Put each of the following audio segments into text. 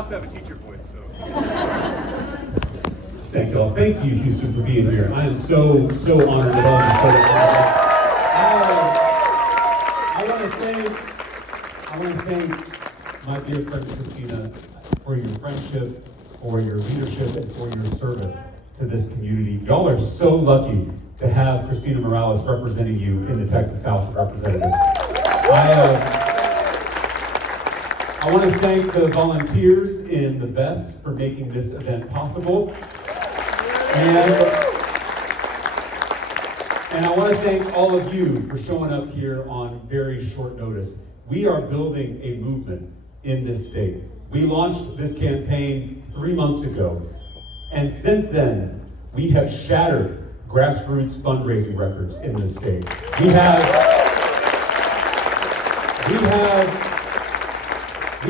also have a teacher voice, so. Thank y'all. Thank you, Houston, for being here. I am so honored that all of you started. I want to thank my dear friend Christina for your friendship, for your leadership, and for your service to this community. Y'all are so lucky to have Christina Morales representing you in the Texas House of Representatives. I want to thank the volunteers in the vests for making this event possible. And I want to thank all of you for showing up here on very short notice. We are building a movement in this state. We launched this campaign 3 months ago, and since then, we have shattered grassroots fundraising records in this state. We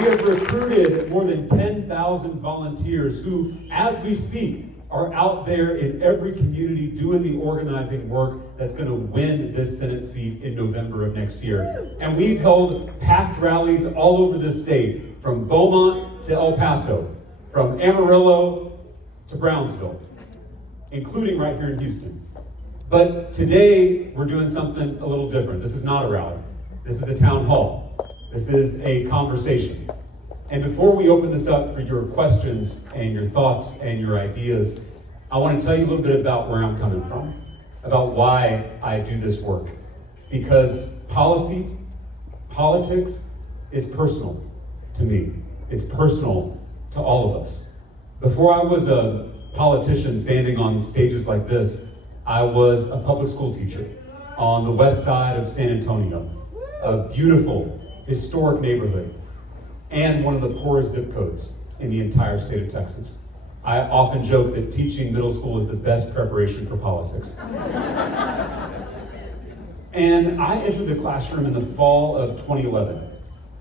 have recruited more than 10,000 volunteers who, as we speak, are out there in every community doing the organizing work that's going to win this Senate seat in November of next year. And we've held packed rallies all over the state, from Beaumont to El Paso, from Amarillo to Brownsville, including right here in Houston. But today, we're doing something a little different. This is not a rally. This is a town hall. This is a conversation. And before we open this up for your questions and your thoughts and your ideas, I want to tell you a little bit about where I'm coming from, about why I do this work. Because politics is personal to me. It's personal to all of us. Before I was a politician standing on stages like this, I was a public school teacher on the west side of San Antonio, a beautiful, historic neighborhood, and one of the poorest zip codes in the entire state of Texas. I often joke that teaching middle school is the best preparation for politics. And I entered the classroom in the fall of 2011,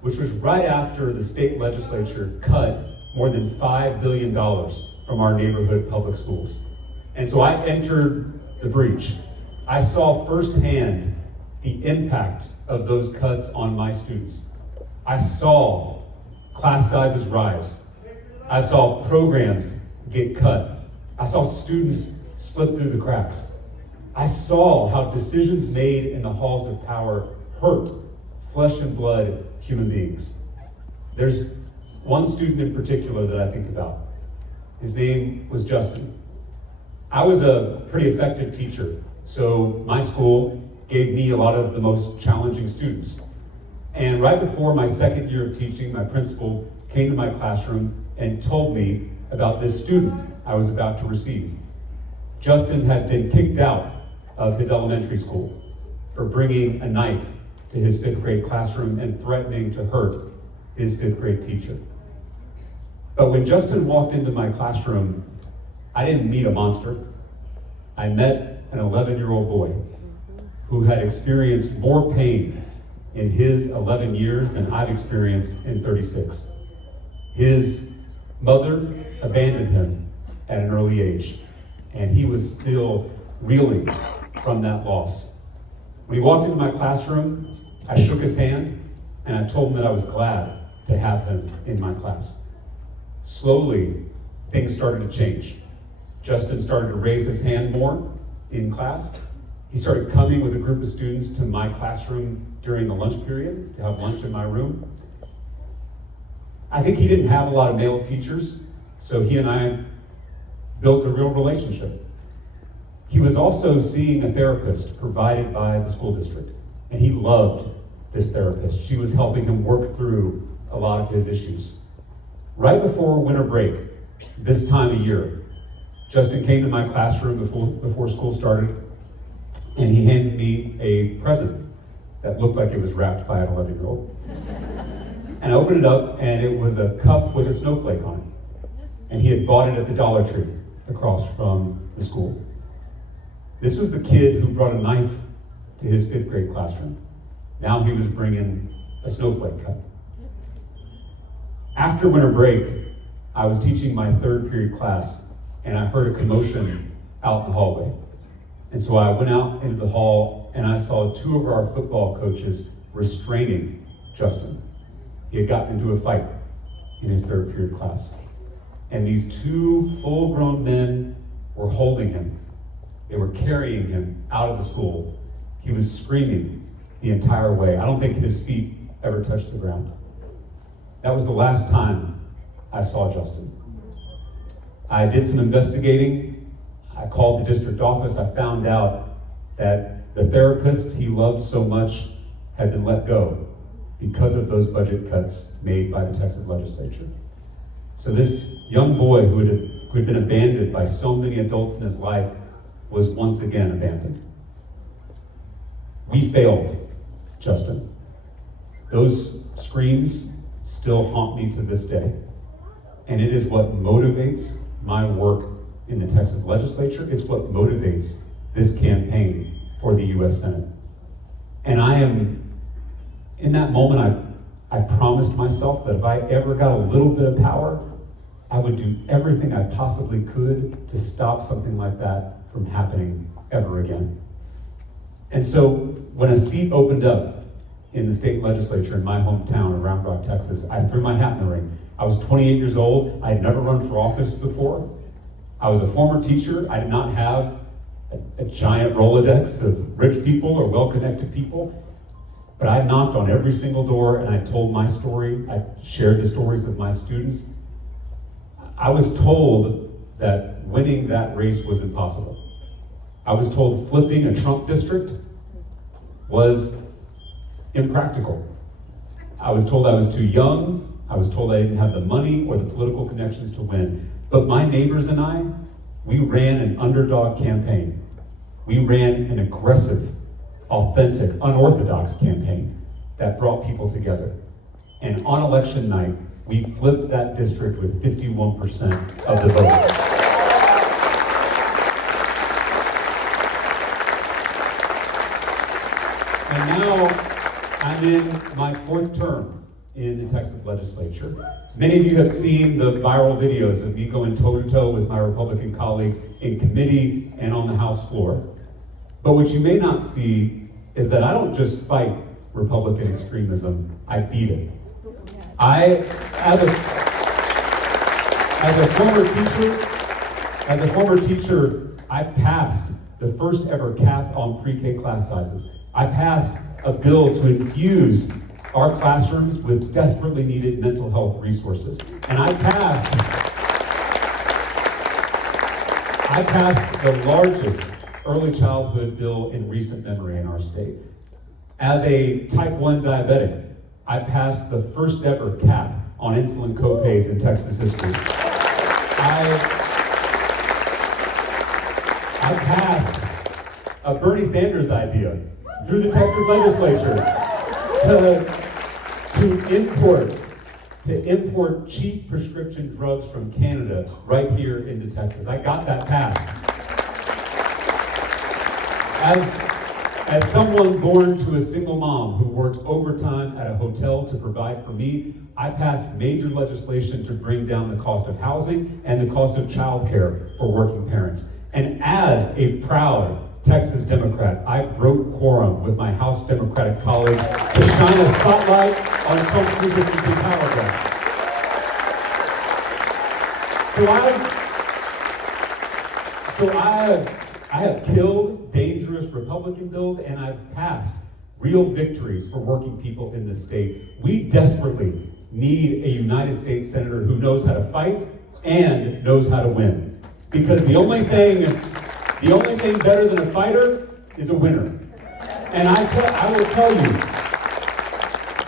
which was right after the state legislature cut more than $5 billion from our neighborhood public schools. And so I entered the breach. I saw firsthand the impact of those cuts on my students. I saw class sizes rise. I saw programs get cut. I saw students slip through the cracks. I saw how decisions made in the halls of power hurt flesh and blood human beings. There's one student in particular that I think about. His name was Justin. I was a pretty effective teacher, so my school gave me a lot of the most challenging students. And right before my second year of teaching, my principal came to my classroom and told me about this student I was about to receive. Justin had been kicked out of his elementary school for bringing a knife to his 5th grade classroom and threatening to hurt his 5th grade teacher. But when Justin walked into my classroom, I didn't meet a monster. I met an 11-year-old boy who had experienced more pain in his 11 years than I've experienced in 36. His mother abandoned him at an early age, and he was still reeling from that loss. When he walked into my classroom, I shook his hand, and I told him that I was glad to have him in my class. Slowly, things started to change. Justin started to raise his hand more in class. He started coming with a group of students to my classroom during the lunch period to have lunch in my room. I think he didn't have a lot of male teachers, so he and I built a real relationship. He was also seeing a therapist provided by the school district, and he loved this therapist. She was helping him work through a lot of his issues. Right before winter break, this time of year, Justin came to my classroom before school started, and he handed me a present that looked like it was wrapped by an 11-year-old. And I opened it up, and it was a cup with a snowflake on it. And he had bought it at the Dollar Tree across from the school. This was the kid who brought a knife to his 5th grade classroom. Now he was bringing a snowflake cup. After winter break, I was teaching my 3rd period class, and I heard a commotion out in the hallway. And so I went out into the hall, and I saw 2 of our football coaches restraining Justin. He had gotten into a fight. in his third period class. And these two full-grown men were holding him. They were carrying him out of the school. He was screaming the entire way. I don't think his feet ever touched the ground. That was the last time I saw Justin. I did some investigating. I called the district office. I found out that the therapist he loved so much had been let go because of those budget cuts made by the Texas legislature. So this young boy who had been abandoned by so many adults in his life was once again abandoned. We failed Justin. Those screams still haunt me to this day. And it is what motivates my work in the Texas legislature. It's what motivates this campaign for the U.S. Senate. And I am, in that moment, I promised myself that if I ever got a little bit of power, I would do everything I possibly could to stop something like that from happening ever again. And so when a seat opened up in the state legislature in my hometown of Round Rock, Texas, I threw my hat in the ring. I was 28 years old. I had never run for office before. I was a former teacher. I did not have a giant Rolodex of rich people or well-connected people. But I knocked on every single door and I told my story. I shared the stories of my students. I was told that winning that race was impossible. I was told flipping a Trump district was impractical. I was told I was too young. I was told I didn't have the money or the political connections to win. But my neighbors and I, we ran an underdog campaign. We ran an aggressive, authentic, unorthodox campaign that brought people together. And on election night, we flipped that district with 51% of the vote. And now I'm in my fourth term in the Texas legislature. Many of you have seen the viral videos of me going toe-to-toe with my Republican colleagues in committee and on the House floor. But what you may not see is that I don't just fight Republican extremism, I beat it. As a former teacher, I passed the first ever cap on pre-K class sizes. I passed a bill to infuse our classrooms with desperately needed mental health resources. And I passed the largest early childhood bill in recent memory in our state. As a type 1 diabetic, I passed the first ever cap on insulin copays in Texas history. I passed a Bernie Sanders idea through the Texas legislature to import cheap prescription drugs from Canada right here into Texas. I got that passed. As someone born to a single mom who worked overtime at a hotel to provide for me, I passed major legislation to bring down the cost of housing and the cost of childcare for working parents. And as a proud Texas Democrat, I broke quorum with my House Democratic colleagues to shine a spotlight on Trump's 352 power grab. So I have killed dangerous Republican bills, and I've passed real victories for working people in this state. We desperately need a United States Senator who knows how to fight and knows how to win. Because the only thing better than a fighter is a winner. And I will tell you,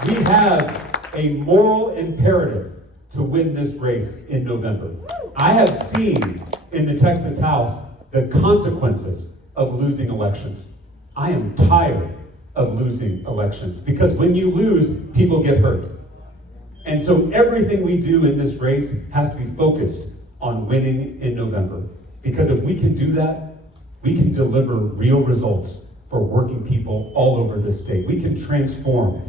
we have a moral imperative to win this race in November. I have seen in the Texas House the consequences of losing elections. I am tired of losing elections because when you lose, people get hurt. And so everything we do in this race has to be focused on winning in November. Because if we can do that, we can deliver real results for working people all over this state. We can transform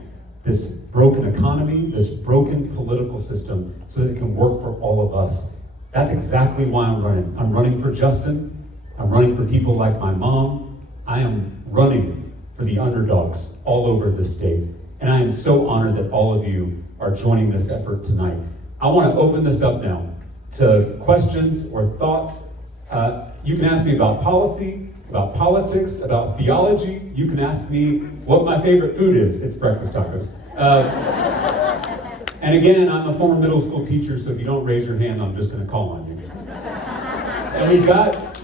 this broken economy, this broken political system, so that it can work for all of us. That's exactly why I'm running. I'm running for Justin. I'm running for people like my mom. I am running for the underdogs all over this state. And I am so honored that all of you are joining this effort tonight. I want to open this up now to questions or thoughts. You can ask me about policy, about politics, about theology. You can ask me what my favorite food is. It's breakfast tacos. And again, I'm a former middle school teacher, so if you don't raise your hand, I'm just going to call on you. So we've got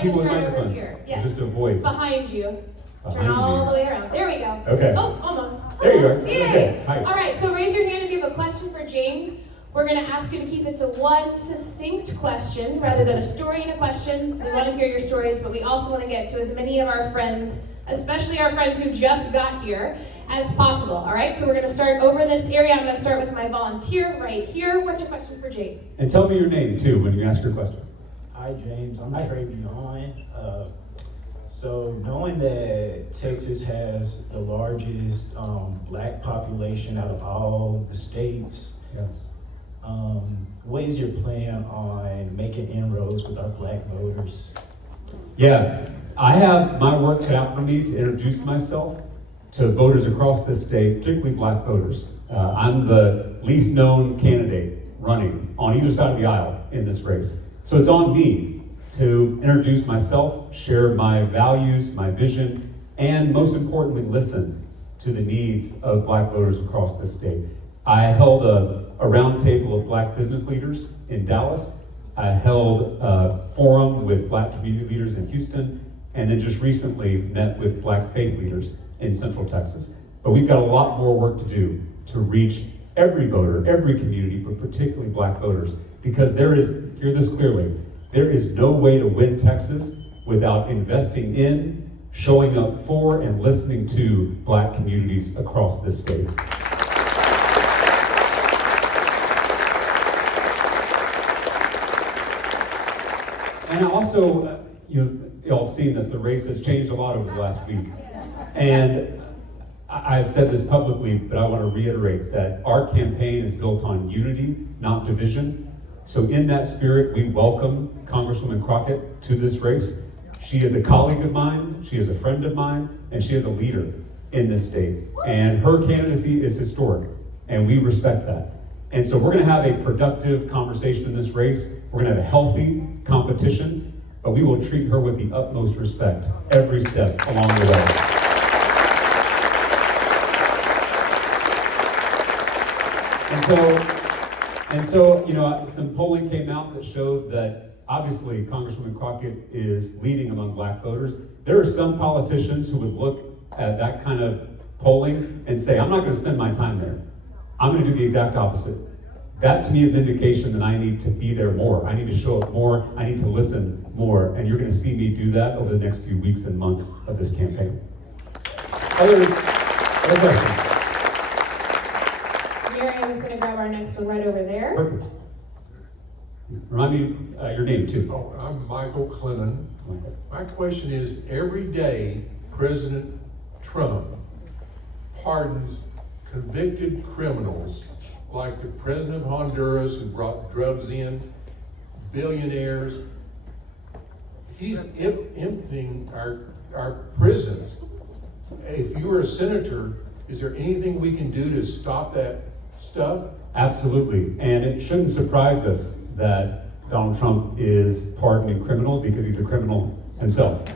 people with microphones. Yes. Just a voice. Behind you. Behind Turn all you. the way around. There we go. Okay. Oh, almost. There you are. Yay. Okay. Hi. All right, so raise your hand if you have a question for James. We're going to ask you to keep it to one succinct question rather than a story and a question. We want to hear your stories, but we also want to get to as many of our friends, especially our friends who just got here, as possible. All right, so we're going to start over this area. I'm going to start with my volunteer right here. What's your question for James? And tell me your name, too, when you ask your question. Hi, James. I'm Travion. So knowing that Texas has the largest black population out of all the states, Yes. what is your plan on making inroads with our black voters? Yeah, I have my work cut out for me to introduce myself to voters across this state, particularly black voters. I'm the least known candidate running on either side of the aisle in this race. So it's on me to introduce myself, share my values, my vision, and most importantly, listen to the needs of black voters across this state. I held a roundtable of black business leaders in Dallas. I held a forum with black community leaders in Houston, and then just recently met with black faith leaders in Central Texas. But we've got a lot more work to do to reach every voter, every community, but particularly black voters, because there is, hear this clearly, there is no way to win Texas without investing in, showing up for, and listening to black communities across this state. And also, y'all have seen that the race has changed a lot over the last week. And I've said this publicly, but I want to reiterate that our campaign is built on unity, not division. So in that spirit, we welcome Congresswoman Crockett to this race. She is a colleague of mine, she is a friend of mine, and she is a leader in this state. And her candidacy is historic, and we respect that. And so we're going to have a productive conversation in this race. We're going to have a healthy competition, but we will treat her with the utmost respect every step along the way. And so, some polling came out that showed that obviously Congresswoman Crockett is leading among black voters. There are some politicians who would look at that kind of polling and say, I'm not going to spend my time there. I'm going to do the exact opposite. That to me is an indication that I need to be there more. I need to show up more. I need to listen more. And you're going to see me do that over the next few weeks and months of this campaign. Other questions? Our next one right over there. Perfect. Remind me your name too. Oh, I'm Michael Clennon. My question is, every day President Trump pardons convicted criminals like the president of Honduras who brought drugs in, billionaires. He's emptying our prisons. If you were a senator, is there anything we can do to stop that stuff? Absolutely, and it shouldn't surprise us that Donald Trump is pardoning criminals because he's a criminal himself.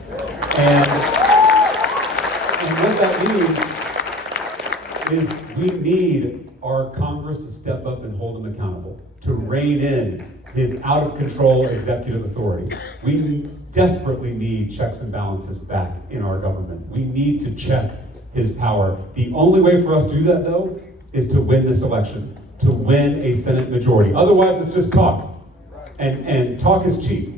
And what that means is we need our Congress to step up and hold him accountable, to rein in his out-of-control executive authority. We desperately need checks and balances back in our government. We need to check his power. The only way for us to do that, though, is to win this election, to win a Senate majority. Otherwise, it's just talk. And talk is cheap.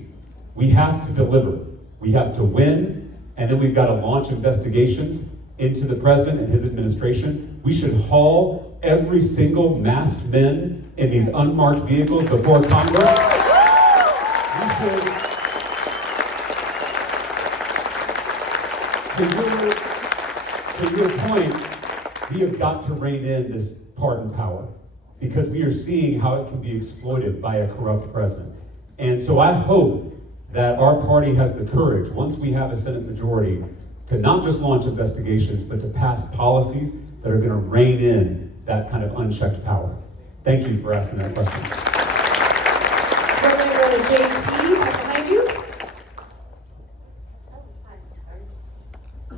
We have to deliver. We have to win, and then we've got to launch investigations into the president and his administration. We should haul every single masked men in these unmarked vehicles before Congress. We should, to your point, we have got to rein in this pardon power because we are seeing how it can be exploited by a corrupt president. And so I hope that our party has the courage, once we have a Senate majority, to not just launch investigations, but to pass policies that are going to rein in that kind of unchecked power. Thank you for asking that question. We're going to go to JT behind you.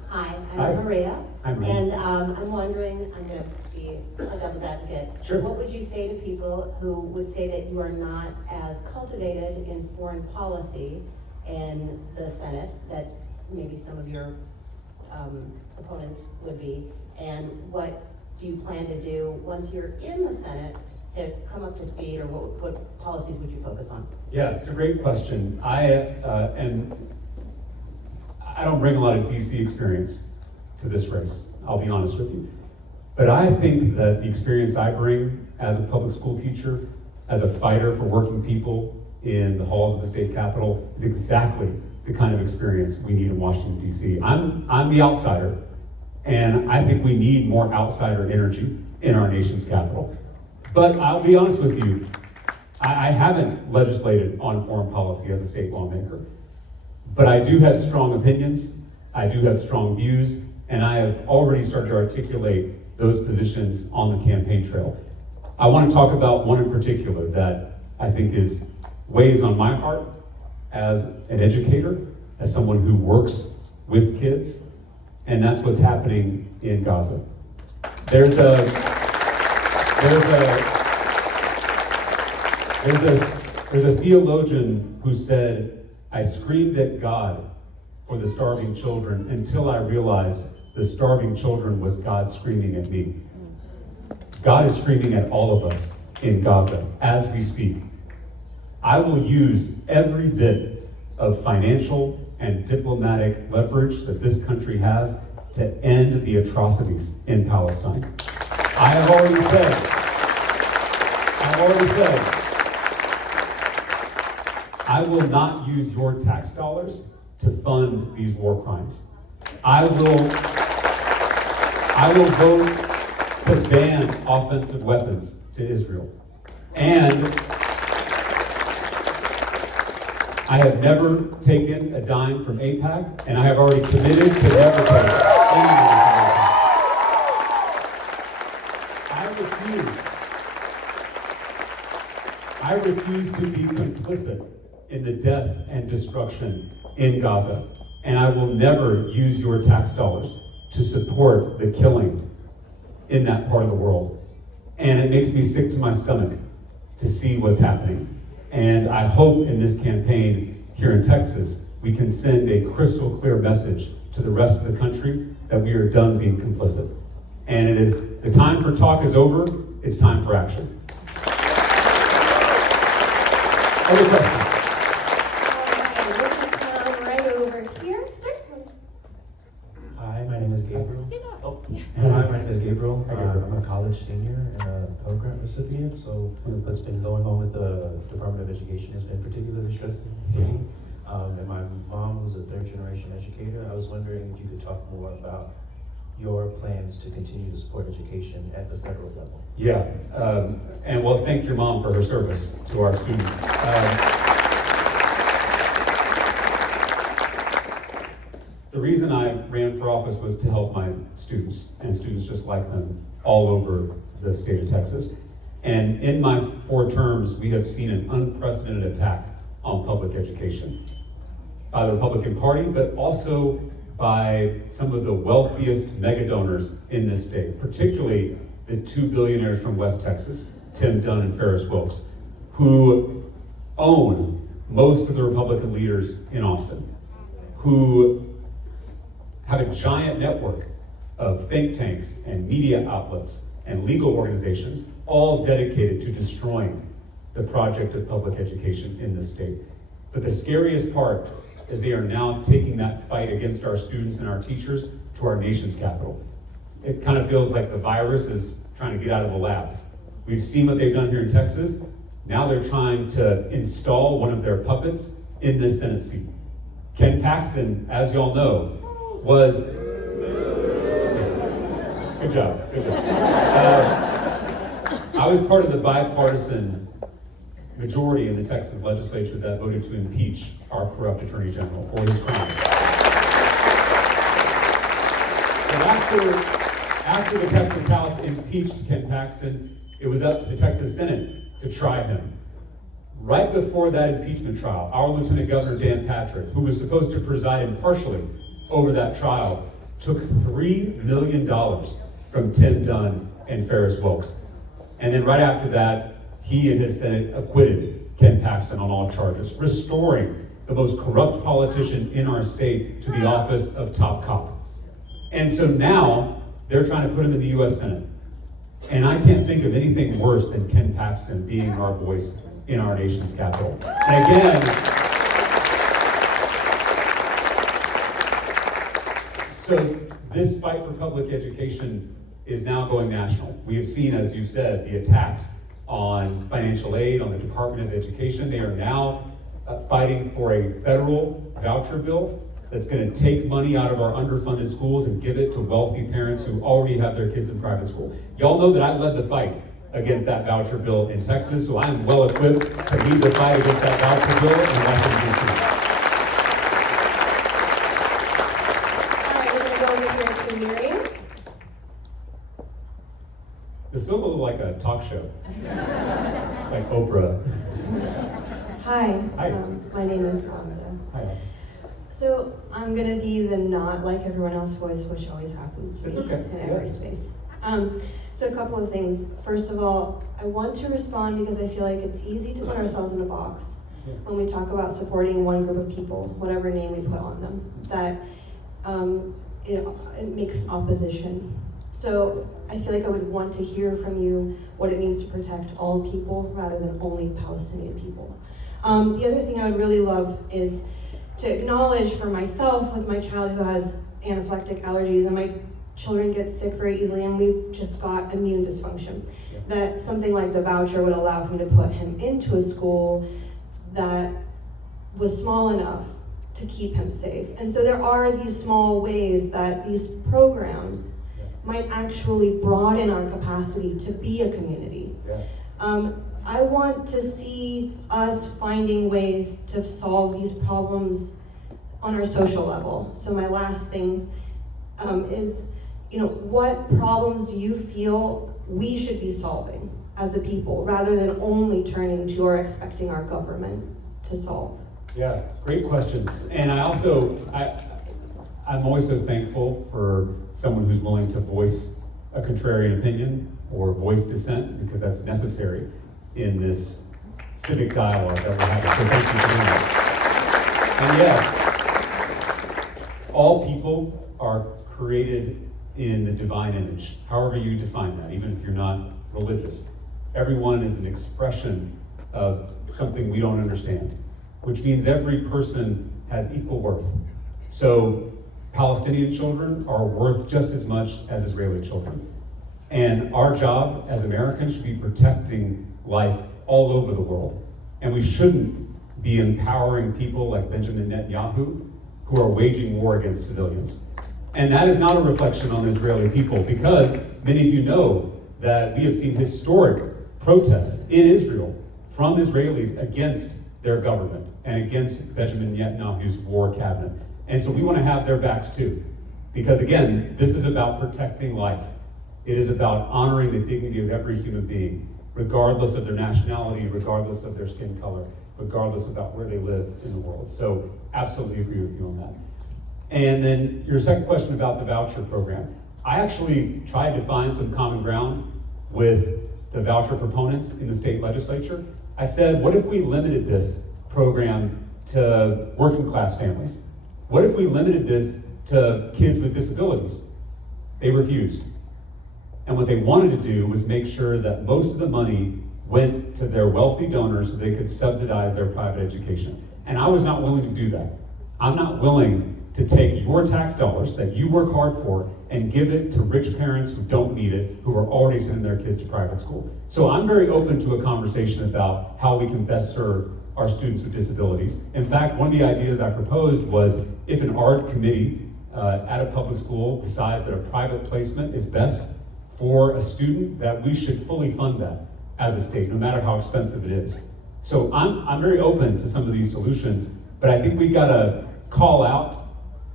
Hi, Hi. I'm Maria. Hi, Maria. And I'm wondering, I'm going to be a devil's advocate. Sure. What would you say to people who would say that you are not as cultivated in foreign policy in the Senate that maybe some of your opponents would be? And what do you plan to do once you're in the Senate to come up to speed, or what policies would you focus on? Yeah, it's a great question. I don't bring a lot of DC experience to this race, I'll be honest with you. But I think that the experience I bring as a public school teacher, as a fighter for working people in the halls of the state capitol, is exactly the kind of experience we need in Washington, DC. I'm the outsider, and I think we need more outsider energy in our nation's capital. But I'll be honest with you, I haven't legislated on foreign policy as a state lawmaker. But I do have strong opinions, I do have strong views, and I have already started to articulate those positions on the campaign trail. I want to talk about one in particular that I think weighs on my heart as an educator, as someone who works with kids, and that's what's happening in Gaza. There's a theologian who said, "I screamed at God for the starving children until I realized the starving children was God screaming at me." God is screaming at all of us in Gaza as we speak. I will use every bit of financial and diplomatic leverage that this country has to end the atrocities in Palestine. I have already said, I will not use your tax dollars to fund these war crimes. I will vote to ban offensive weapons to Israel. And I have never taken a dime from AIPAC, and I have already committed to never take any money from AIPAC. I refuse to be complicit in the death and destruction in Gaza, and I will never use your tax dollars to support the killing in that part of the world. And it makes me sick to my stomach to see what's happening. And I hope in this campaign here in Texas, we can send a crystal clear message to the rest of the country that we are done being complicit. And the time for talk is over, it's time for action. Other questions? We're going to come right over here. Sir? Hi, my name is Gabriel. Stand up. Oh, hi, my name is Gabriel. Hi, Gabriel. I'm a college senior and a Pell Grant recipient, so what's been going on with the Department of Education has been particularly stressing for me. And my mom was a third-generation educator. I was wondering if you could talk more about your plans to continue to support education at the federal level. Yeah, and well, thank your mom for her service to our students. The reason I ran for office was to help my students, and students just like them, all over the state of Texas. And in my 4 terms, we have seen an unprecedented attack on public education by the Republican Party, but also by some of the wealthiest mega donors in this state, particularly the 2 billionaires from West Texas, Tim Dunn and Ferris Wilks, who own most of the Republican leaders in Austin, who have a giant network of think tanks and media outlets and legal organizations, all dedicated to destroying the project of public education in this state. But the scariest part is they are now taking that fight against our students and our teachers to our nation's capital. It kind of feels like the virus is trying to get out of the lab. We've seen what they've done here in Texas. Now they're trying to install one of their puppets in this Senate seat. Ken Paxton, as y'all know, was... Good job. I was part of the bipartisan majority in the Texas legislature that voted to impeach our corrupt Attorney General for his crimes. But after the Texas House impeached Ken Paxton, It was up to the Texas Senate to try him. Right before that impeachment trial, our Lieutenant Governor Dan Patrick, who was supposed to preside impartially over that trial, took $3 million from Tim Dunn and Ferris Wilkes. And then right after that, he and his Senate acquitted Ken Paxton on all charges, restoring the most corrupt politician in our state to the office of top cop. And so now they're trying to put him in the US Senate. And I can't think of anything worse than Ken Paxton being our voice in our nation's capital. And again, so this fight for public education is now going national. We have seen, as you said, the attacks on financial aid, on the Department of Education. They are now fighting for a federal voucher bill that's going to take money out of our underfunded schools and give it to wealthy parents who already have their kids in private school. Y'all know that I led the fight against that voucher bill in Texas, so I'm well equipped to lead the fight against that voucher bill in Washington, D.C. All right, we're gonna go over here to Miriam. This feels a little like a talk show. It's like Oprah. Hi, Hi. My name is Hamza. Hi. So I'm gonna be the not like everyone else voice, which always happens to It's me okay. in every Yeah. space. So a couple of things. First of all, I want to respond because I feel like it's easy to put ourselves in a box Yeah. when we talk about supporting one group of people, whatever name we put on them, that it makes opposition. So I feel like I would want to hear from you what it means to protect all people rather than only Palestinian people. The other thing I would really love is to acknowledge for myself with my child who has anaphylactic allergies, and my children get sick very easily, and we've just got immune dysfunction. Yeah. That something like the voucher would allow him to put him into a school that was small enough to keep him safe. And so there are these small ways that these programs might actually broaden our capacity to be a community. Yeah. I want to see us finding ways to solve these problems on our social level. So my last thing is, what problems do you feel we should be solving as a people, rather than only turning to or expecting our government to solve? Yeah, great questions. And I'm always so thankful for someone who's willing to voice a contrarian opinion or voice dissent, because that's necessary in this civic dialogue that we're having. So thank you for doing that. And yes, all people are created in the divine image, however you define that, even if you're not religious. Everyone is an expression of something we don't understand, which means every person has equal worth. So Palestinian children are worth just as much as Israeli children. And our job as Americans should be protecting life all over the world. And we shouldn't be empowering people like Benjamin Netanyahu, who are waging war against civilians. And that is not a reflection on Israeli people, because many of you know that we have seen historic protests in Israel from Israelis against their government and against Benjamin Netanyahu's war cabinet. And so we want to have their backs too. Because again, this is about protecting life. It is about honoring the dignity of every human being, regardless of their nationality, regardless of their skin color, regardless about where they live in the world. So absolutely agree with you on that. And then your second question about the voucher program. I actually tried to find some common ground with the voucher proponents in the state legislature. I said, what if we limited this program to working class families? What if we limited this to kids with disabilities? They refused. And what they wanted to do was make sure that most of the money went to their wealthy donors so they could subsidize their private education. And I was not willing to do that. I'm not willing to take your tax dollars that you work hard for and give it to rich parents who don't need it, who are already sending their kids to private school. So I'm very open to a conversation about how we can best serve our students with disabilities. In fact, one of the ideas I proposed was, if an art committee at a public school decides that a private placement is best for a student, that we should fully fund that as a state, no matter how expensive it is. So I'm very open to some of these solutions, but I think we gotta call out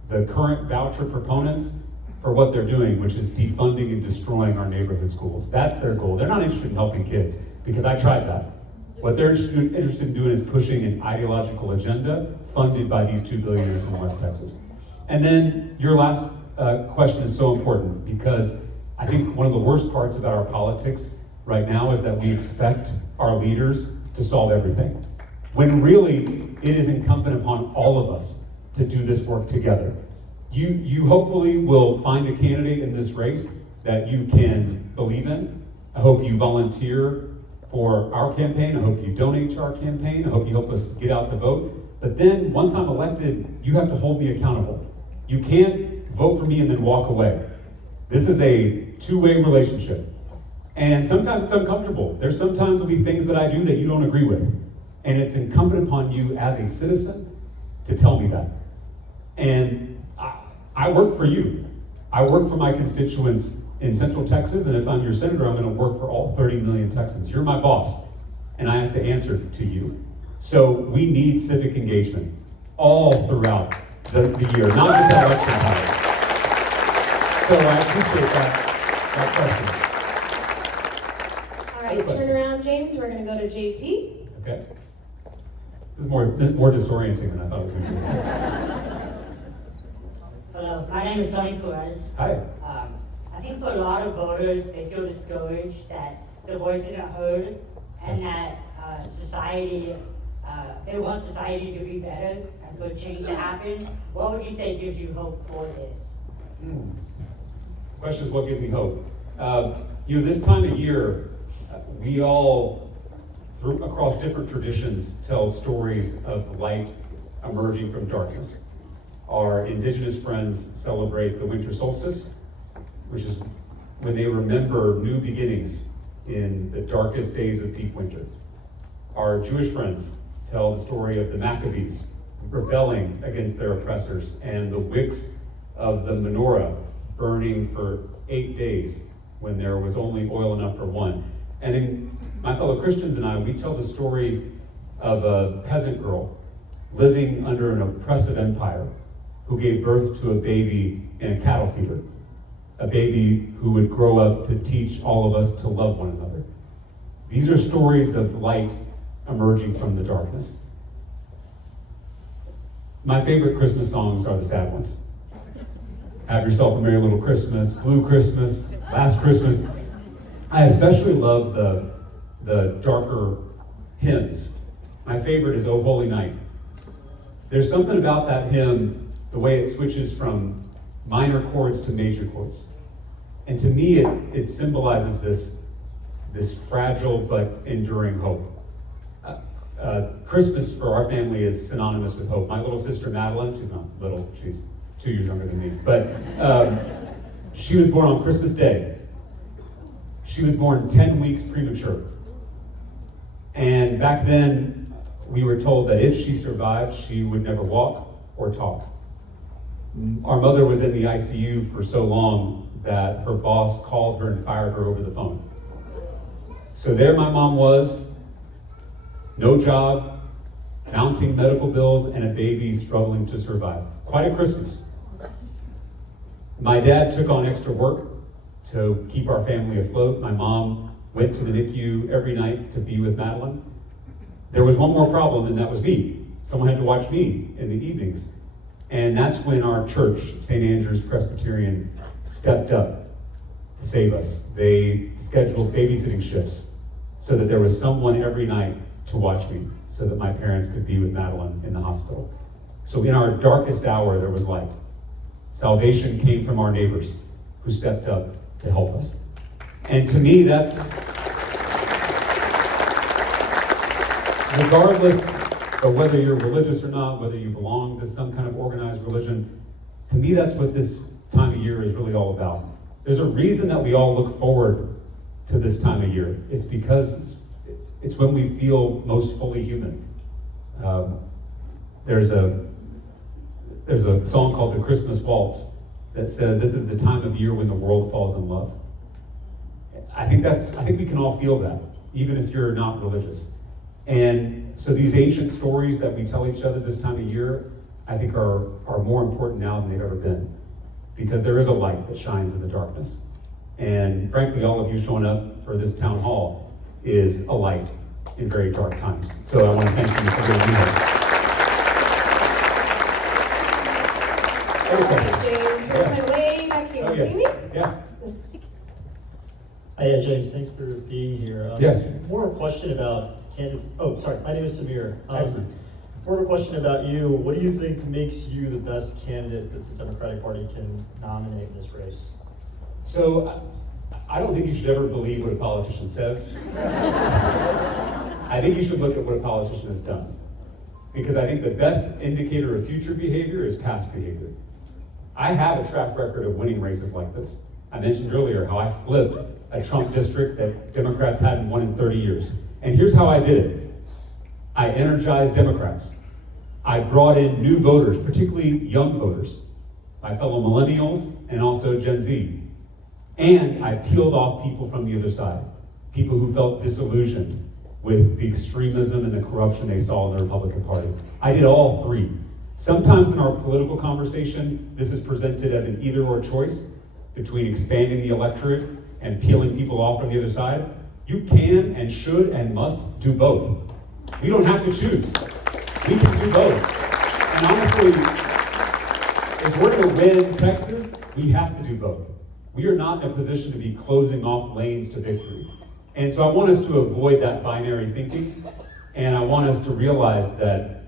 the current voucher proponents for what they're doing, which is defunding and destroying our neighborhood schools. That's their goal. They're not interested in helping kids, because I tried that. What they're interested in doing is pushing an ideological agenda funded by these two billionaires in West Texas. And then your last question is so important, because I think one of the worst parts about our politics right now is that we expect our leaders to solve everything, when really it is incumbent upon all of us to do this work together. You hopefully will find a candidate in this race that you can believe in. I hope you volunteer for our campaign. I hope you donate to our campaign. I hope you help us get out the vote. But then once I'm elected, you have to hold me accountable. You can't vote for me and then walk away. This is a two-way relationship. And sometimes it's uncomfortable. There's sometimes will be things that I do that you don't agree with. And it's incumbent upon you as a citizen to tell me that. And I work for you. I work for my constituents in Central Texas, and if I'm your senator, I'm gonna work for all 30 million Texans. You're my boss, and I have to answer to you. So we need civic engagement all throughout the year, not just at election time. So I appreciate that question. All right, turn around, James. We're gonna go to JT. Okay. This is more disorienting than I thought it was gonna be. Hello, my name is Sonny Perez. Hi. I think for a lot of voters, they feel discouraged that their voice isn't heard, and that society, they want society to be better and for change to happen. What would you say gives you hope for this? Question is, what gives me hope? This time of year, we all, across different traditions, tell stories of light emerging from darkness. Our indigenous friends celebrate the winter solstice, which is when they remember new beginnings in the darkest days of deep winter. Our Jewish friends tell the story of the Maccabees rebelling against their oppressors, and the wicks of the menorah burning for 8 days when there was only oil enough for one. And then my fellow Christians and I, we tell the story of a peasant girl living under an oppressive empire who gave birth to a baby in a cattle feeder, a baby who would grow up to teach all of us to love one another. These are stories of light emerging from the darkness. My favorite Christmas songs are the sad ones. Have Yourself a Merry Little Christmas, Blue Christmas, Last Christmas. I especially love the darker hymns. My favorite is O Holy Night. There's something about that hymn, the way it switches from minor chords to major chords. And to me, it symbolizes this fragile but enduring hope. Christmas for our family is synonymous with hope. My little sister Madeline, she's not little, she's 2 years younger than me, but she was born on Christmas Day. She was born 10 weeks premature. And back then, we were told that if she survived, she would never walk or talk. Our mother was in the ICU for so long that her boss called her and fired her over the phone. So there my mom was, no job, mounting medical bills, and a baby struggling to survive. Quite a Christmas. My dad took on extra work to keep our family afloat. My mom went to the NICU every night to be with Madeline. There was one more problem, and that was me. Someone had to watch me in the evenings. And that's when our church, St. Andrew's Presbyterian, stepped up to save us. They scheduled babysitting shifts so that there was someone every night to watch me, so that my parents could be with Madeline in the hospital. So in our darkest hour, there was light. Salvation came from our neighbors who stepped up to help us. And to me, that's, regardless of whether you're religious or not, whether you belong to some kind of organized religion, to me, that's what this time of year is really all about. There's a reason that we all look forward to this time of year. It's because it's when we feel most fully human. There's a song called The Christmas Waltz that said, this is the time of year when the world falls in love. I think we can all feel that, even if you're not religious. And so these ancient stories that we tell each other this time of year, I think are more important now than they've ever been. because there is a light that shines in the darkness. And frankly, all of you showing up for this town hall is a light in very dark times. So I want to thank you for being here. All right, James, we're coming way back here. You see me? Yeah. Yes. Hi, James, thanks for being here. Yes. More a question about my name is Samir. Excellent. More of a question about you. What do you think makes you the best candidate that the Democratic Party can nominate in this race? So I don't think you should ever believe what a politician says. I think you should look at what a politician has done. Because I think the best indicator of future behavior is past behavior. I have a track record of winning races like this. I mentioned earlier how I flipped a Trump district that Democrats hadn't won in 30 years. And here's how I did it. I energized Democrats. I brought in new voters, particularly young voters, my fellow millennials and also Gen Z. And I peeled off people from the other side, people who felt disillusioned with the extremism and the corruption they saw in the Republican Party. I did all three. Sometimes in our political conversation, this is presented as an either-or choice between expanding the electorate and peeling people off from the other side. You can and should and must do both. We don't have to choose. We can do both. And honestly, if we're going to win Texas, we have to do both. We are not in a position to be closing off lanes to victory. And so I want us to avoid that binary thinking, and I want us to realize that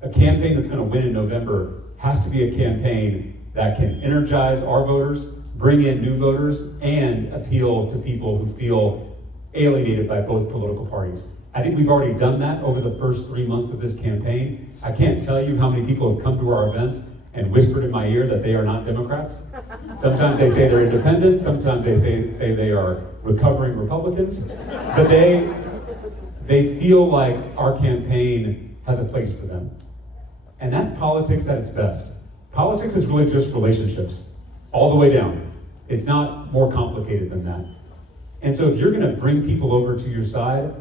a campaign that's going to win in November has to be a campaign that can energize our voters, bring in new voters, and appeal to people who feel alienated by both political parties. I think we've already done that over the first 3 months of this campaign. I can't tell you how many people have come to our events and whispered in my ear that they are not Democrats. Sometimes they say they're independents, sometimes they say they are recovering Republicans, but they feel like our campaign has a place for them. And that's politics at its best. Politics is really just relationships, all the way down. It's not more complicated than that. And so if you're gonna bring people over to your side,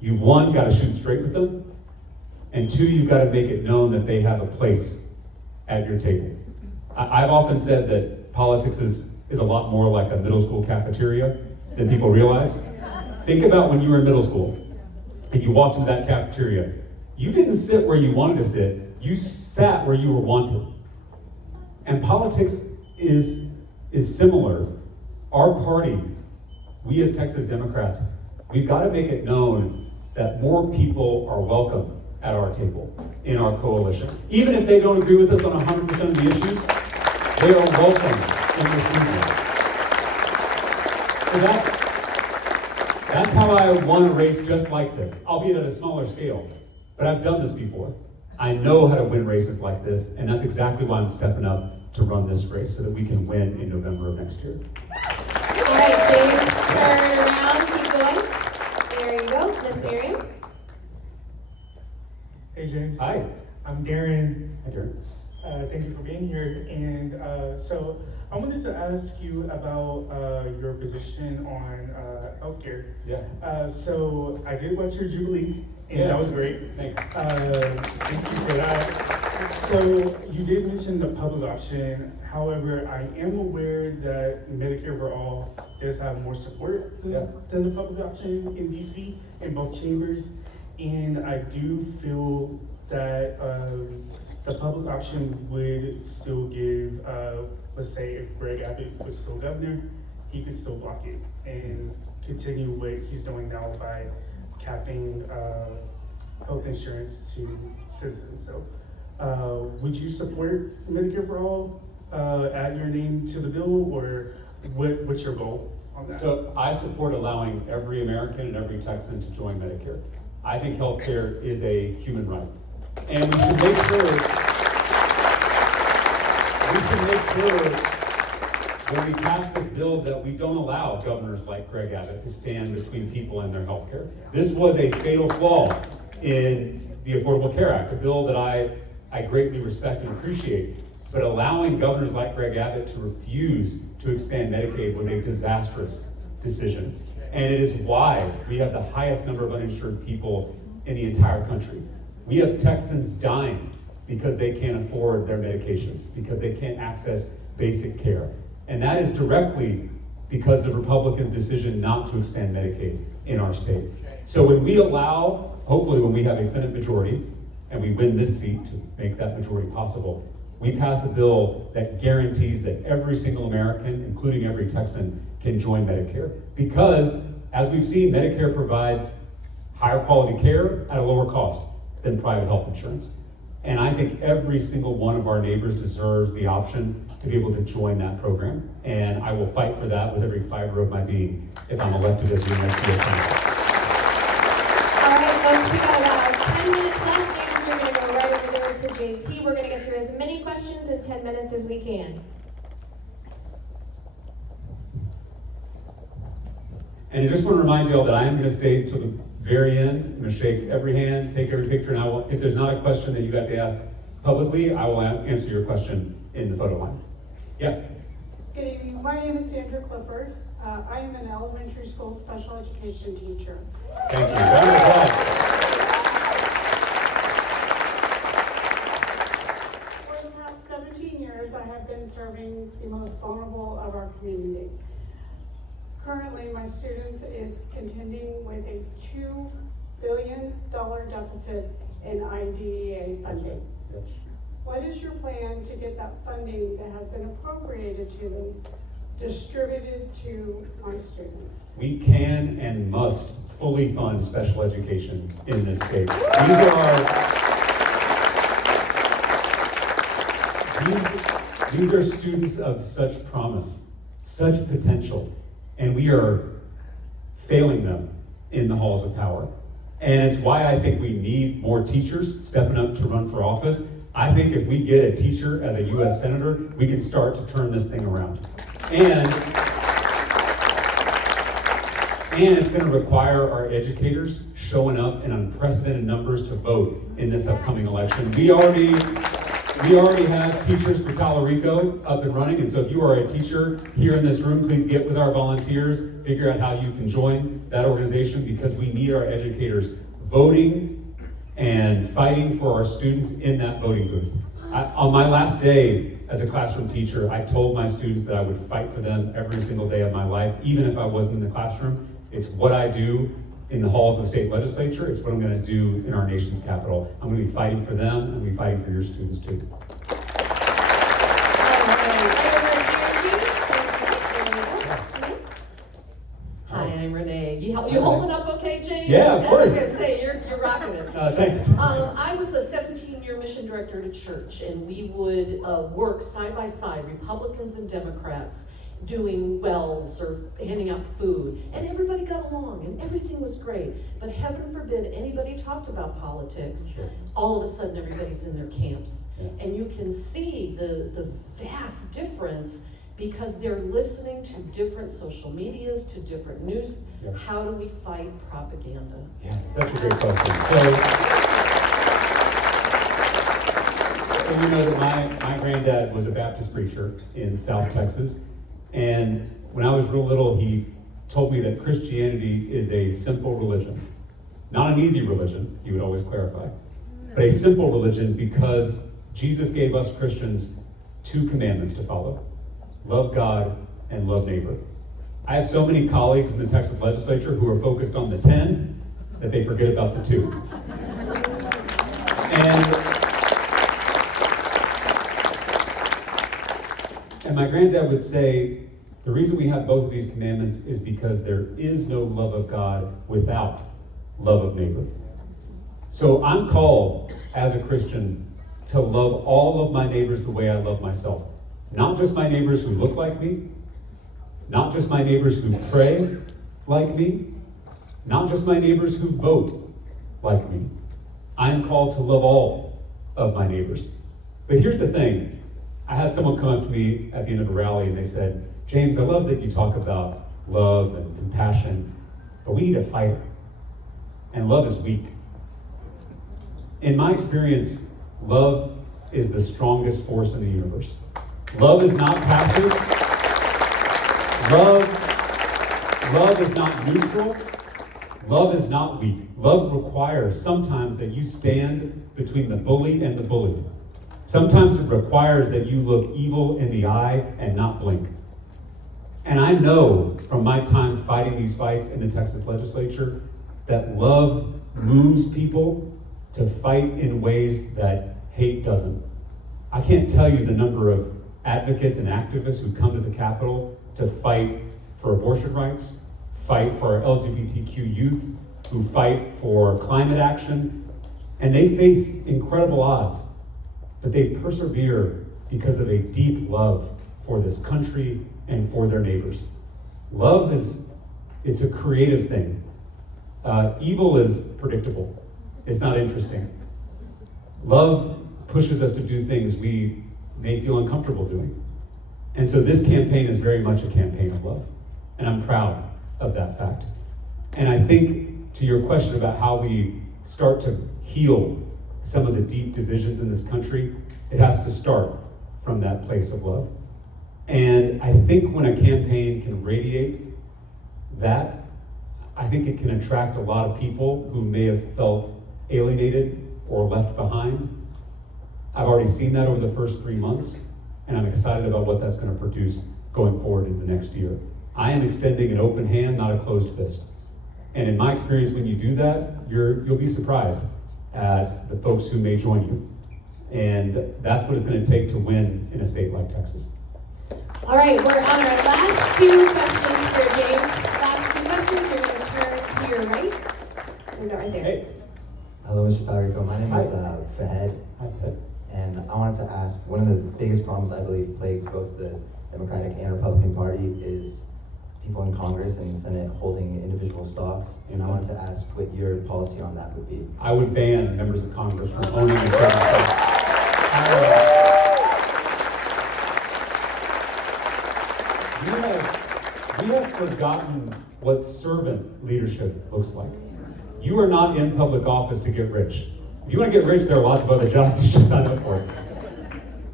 you've one, gotta shoot straight with them, and two, you've gotta make it known that they have a place at your table. I've often said that politics is a lot more like a middle school cafeteria than people realize. Think about when you were in middle school and you walked into that cafeteria. You didn't sit where you wanted to sit, you sat where you were wanted. And politics is similar. Our party, we as Texas Democrats, we've got to make it known that more people are welcome at our table, in our coalition. Even if they don't agree with us on 100% of the issues, they are welcome in this movement. So that's how I won a race just like this, albeit at a smaller scale. But I've done this before. I know how to win races like this, and that's exactly why I'm stepping up to run this race so that we can win in November of next year. All right, James, turn around, keep going. There you go, Miss Miriam. Hey James. Hi. I'm Darren. Hi, Darren. Thank you for being here. And so I wanted to ask you about your position on healthcare. Yeah. So I did watch your Jubilee, and Yeah. that was great. Thanks. Thank you for that. So you did mention the public option. However, I am aware that Medicare for All does have more support than the public option in DC in both chambers. And I do feel that the public option would still give, let's say if Greg Abbott was still governor, he could still block it and continue what he's doing now by capping health insurance to citizens. So would you support Medicare for All, add your name to the bill, or what's your goal on that? So I support allowing every American and every Texan to join Medicare. I think healthcare is a human right. And we should make sure when we pass this bill that we don't allow governors like Greg Abbott to stand between people and their healthcare. This was a fatal flaw in the Affordable Care Act, a bill that I greatly respect and appreciate. But allowing governors like Greg Abbott to refuse to expand Medicaid was a disastrous decision. And it is why we have the highest number of uninsured people in the entire country. We have Texans dying because they can't afford their medications, because they can't access basic care. And that is directly because of Republicans' decision not to expand Medicaid in our state. So when we allow, hopefully when we have a Senate majority, and we win this seat to make that majority possible, we pass a bill that guarantees that every single American, including every Texan, can join Medicare. Because, as we've seen, Medicare provides higher quality care at a lower cost than private health insurance. And I think every single one of our neighbors deserves the option to be able to join that program. And I will fight for that with every fiber of my being if I'm elected as your next U.S. Senator. All right, folks, we got about 10 minutes left. James, we're going to go right over there to JT. We're going to get through as many questions in 10 minutes as we can. And I just want to remind you all that I am going to stay to the very end. I'm going to shake every hand, take every picture, and I will, if there's not a question that you got to ask publicly, I will answer your question in the photo line. Yeah? Good evening. My name is Sandra Clifford. I am an elementary school special education teacher. Thank you. Round of applause. For the past 17 years, I have been serving the most vulnerable of our community. Currently, my students is contending with a $2 billion deficit in IDEA funding. What is your plan to get that funding that has been appropriated to them distributed to my students? We can and must fully fund special education in this state. These are students of such promise, such potential, and we are failing them in the halls of power. And it's why I think we need more teachers stepping up to run for office. I think if we get a teacher as a U.S. Senator, we can start to turn this thing around. And it's going to require our educators showing up in unprecedented numbers to vote in this upcoming election. We already have Teachers for Talarico up and running, and so if you are a teacher here in this room, please get with our volunteers, figure out how you can join that organization, because we need our educators voting and fighting for our students in that voting booth. On my last day as a classroom teacher, I told my students that I would fight for them every single day of my life, even if I wasn't in the classroom. It's what I do in the halls of the state legislature. It's what I'm going to do in our nation's capital. I'm going to be fighting for them. I'm going to be fighting for your students too. Hi, I'm Renee. You holding up okay, James? Yeah, of course. I was going to say, you're rocking it. Thanks. I was a 17-year mission director at a church, and we would work side by side, Republicans and Democrats, doing wells or handing out food, and everybody got along, and everything was great. But heaven forbid anybody talked about politics. Sure. All of a sudden, everybody's in their camps. Yeah. And you can see the vast difference, because they're listening to different social medias, to different news. Yeah. How do we fight propaganda? Yeah, such a great question. So you know that my granddad was a Baptist preacher in South Texas, and when I was real little, he told me that Christianity is a simple religion. Not an easy religion, he would always clarify, but a simple religion, because Jesus gave us Christians 2 commandments to follow: love God and love neighbor. I have so many colleagues in the Texas legislature who are focused on the 10 that they forget about the 2. And my granddad would say, the reason we have both of these commandments is because there is no love of God without love of neighbor. So I'm called as a Christian to love all of my neighbors the way I love myself. Not just my neighbors who look like me, not just my neighbors who pray like me, not just my neighbors who vote like me. I am called to love all of my neighbors. But here's the thing. I had someone come up to me at the end of a rally and they said, James, I love that you talk about love and compassion, but we need a fighter. And love is weak. In my experience, love is the strongest force in the universe. Love is not passive. Love is not neutral. Love is not weak. Love requires sometimes that you stand between the bully and the bullied. Sometimes it requires that you look evil in the eye and not blink. And I know from my time fighting these fights in the Texas legislature that love moves people to fight in ways that hate doesn't. I can't tell you the number of advocates and activists who come to the Capitol to fight for abortion rights, fight for our LGBTQ youth, who fight for climate action, and they face incredible odds, but they persevere because of a deep love for this country and for their neighbors. Love it's a creative thing. Evil is predictable. It's not interesting. Love pushes us to do things we may feel uncomfortable doing. And so this campaign is very much a campaign of love. And I'm proud of that fact. And I think to your question about how we start to heal some of the deep divisions in this country, it has to start from that place of love. And I think when a campaign can radiate that, I think it can attract a lot of people who may have felt alienated or left behind. I've already seen that over the first 3 months, and I'm excited about what that's going to produce going forward in the next year. I am extending an open hand, not a closed fist. And in my experience, when you do that, you'll be surprised at the folks who may join you. And that's what it's going to take to win in a state like Texas. All right, we're on our last two questions for James. Last two questions, you're going to turn to your right. We're right there. Hey. Hello, Mr. Talarico. My name is Fahad. Hi, Ted. And I wanted to ask, one of the biggest problems I believe plagues both the Democratic and Republican Party is people in Congress and the Senate holding individual stocks. And I wanted to ask what your policy on that would be. I would ban members of Congress from owning a certain stock. We have forgotten what servant leadership looks like. You are not in public office to get rich. If you want to get rich, there are lots of other jobs you should sign up for.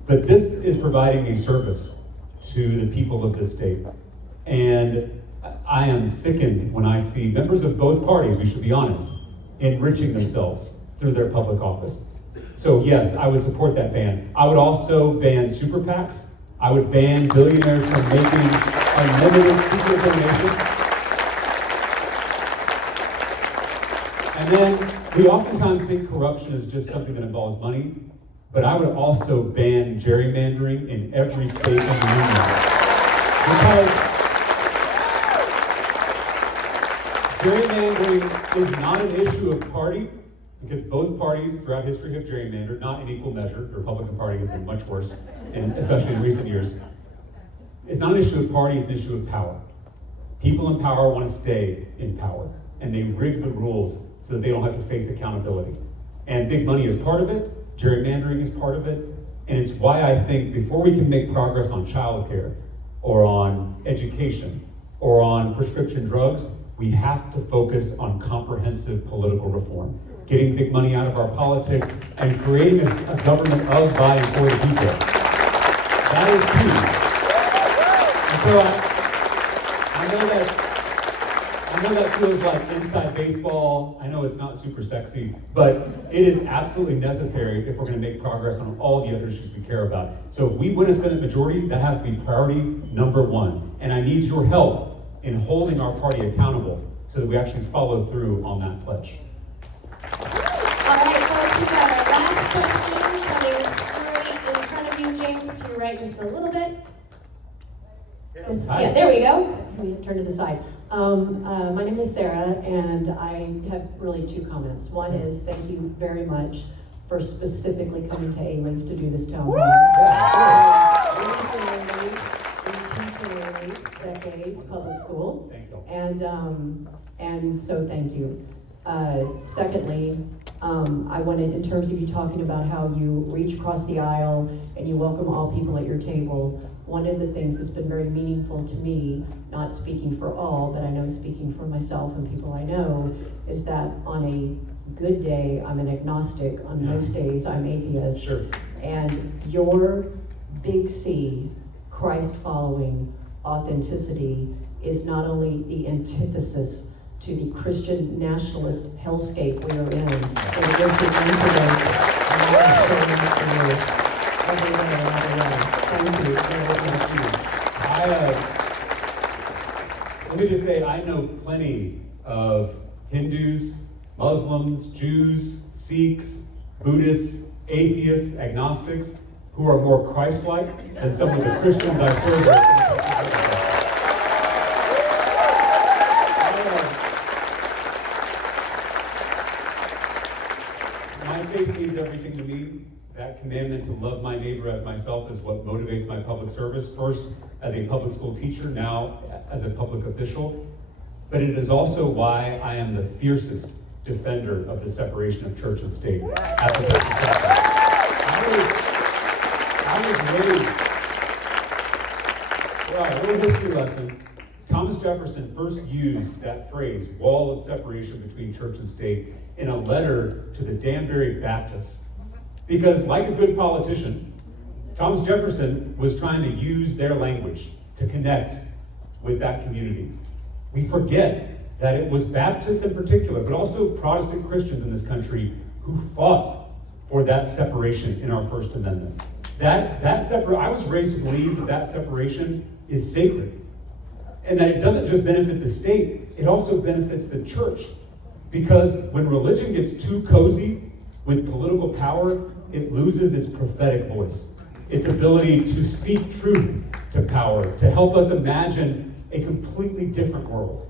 But this is providing a service to the people of this state. And I am sickened when I see members of both parties, we should be honest, enriching themselves through their public office. So yes, I would support that ban. I would also ban super PACs. I would ban billionaires from making unlimited secret donations. And then we oftentimes think corruption is just something that involves money, but I would also ban gerrymandering in every state in the union. Because gerrymandering is not an issue of party, because both parties throughout history have gerrymandered, not in equal measure. The Republican Party has been much worse, and especially in recent years. It's not an issue of party, it's an issue of power. People in power want to stay in power, and they rig the rules so that they don't have to face accountability. And big money is part of it, gerrymandering is part of it, and it's why I think before we can make progress on childcare, or on education, or on prescription drugs, we have to focus on comprehensive political reform. Getting big money out of our politics and creating a government of, by, and for the people. That is key. And so I know that feels like inside baseball. I know it's not super sexy, but it is absolutely necessary if we're going to make progress on all the other issues we care about. So if we win a Senate majority, that has to be priority number one. And I need your help in holding our party accountable so that we actually follow through on that pledge. All right, folks, we got our last question coming straight in front of you, James, to your right just a little bit. Yeah, there we go. Let me turn to the side. My name is Sarah, and I have really two comments. One is thank you very much for specifically coming to A-Leaf to do this town hall. Decades public school, and so thank you. Secondly, I wanted, in terms of you talking about how you reach across the aisle and you welcome all people at your table, one of the things that's been very meaningful to me, not speaking for all, but I know speaking for myself and people I know, is that on a good day, I'm an agnostic. On most days, I'm atheist. Sure. And your big C, Christ-following authenticity, is not only the antithesis to the Christian nationalist hellscape we are in, but it is the antidote. I know plenty of Hindus, Muslims, Jews, Sikhs, Buddhists, atheists, agnostics, who are more Christ-like than some of the Christians I serve with. My faith means everything to me. That commandment to love my neighbor as myself is what motivates my public service, first as a public school teacher, now as a public official. But it is also why I am the fiercest defender of the separation of church and state at the Texas Capitol. I was raised, well, a little history lesson. Thomas Jefferson first used that phrase, wall of separation between church and state, in a letter to the Danbury Baptists. Because like a good politician, Thomas Jefferson was trying to use their language to connect with that community. We forget that it was Baptists in particular, but also Protestant Christians in this country who fought for that separation in our First Amendment. I was raised to believe that separation is sacred, and that it doesn't just benefit the state, it also benefits the church. Because when religion gets too cozy with political power, it loses its prophetic voice, its ability to speak truth to power, to help us imagine a completely different world.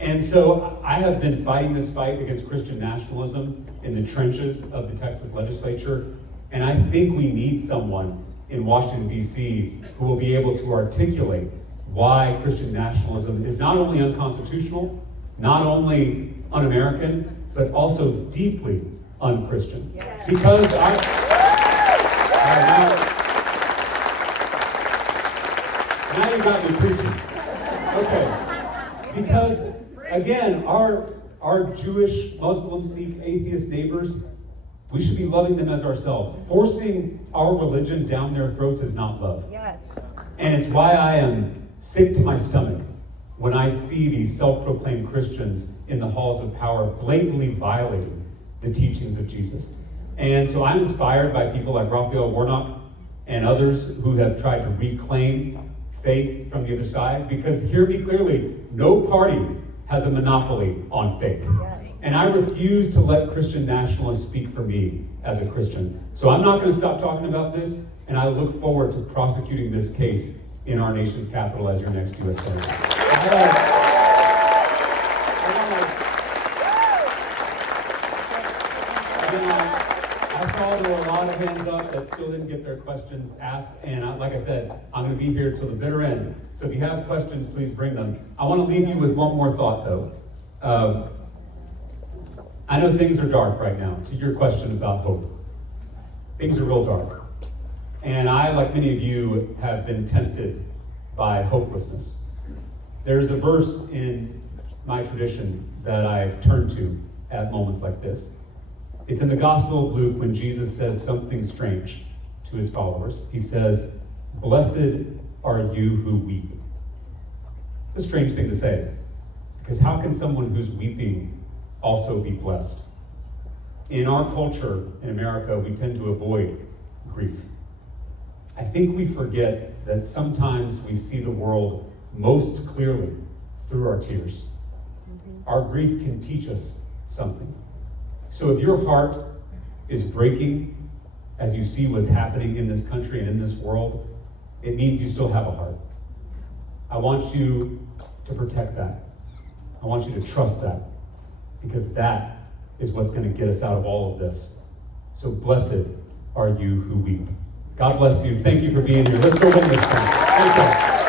And so I have been fighting this fight against Christian nationalism in the trenches of the Texas legislature, and I think we need someone in Washington, D.C. who will be able to articulate why Christian nationalism is not only unconstitutional, not only un-American, but also deeply un-Christian. Yes. Because now you got me preaching. Okay. Because again, our Jewish, Muslim, Sikh, atheist neighbors, we should be loving them as ourselves. Forcing our religion down their throats is not love. Yes. And it's why I am sick to my stomach when I see these self-proclaimed Christians in the halls of power blatantly violating the teachings of Jesus. And so I'm inspired by people like Raphael Warnock and others who have tried to reclaim faith from the other side, because hear me clearly, no party has a monopoly on faith. Yes. And I refuse to let Christian nationalists speak for me as a Christian. So I'm not going to stop talking about this, and I look forward to prosecuting this case in our nation's capital as your next U.S. Senator. I saw there were a lot of hands up that still didn't get their questions asked, and like I said, I'm going to be here till the bitter end. So if you have questions, please bring them. I want to leave you with one more thought, though. I know things are dark right now, to your question about hope. Things are real dark. And I, like many of you, have been tempted by hopelessness. There's a verse in my tradition that I turn to at moments like this. It's in the Gospel of Luke when Jesus says something strange to his followers. He says, "Blessed are you who weep." It's a strange thing to say, because how can someone who's weeping also be blessed? In our culture in America, we tend to avoid grief. I think we forget that sometimes we see the world most clearly through our tears. Our grief can teach us something. So if your heart is breaking as you see what's happening in this country and in this world, it means you still have a heart. I want you to protect that. I want you to trust that, because that is what's going to get us out of all of this. So blessed are you who weep. God bless you. Thank you for being here. Let's go one more time. Thank you.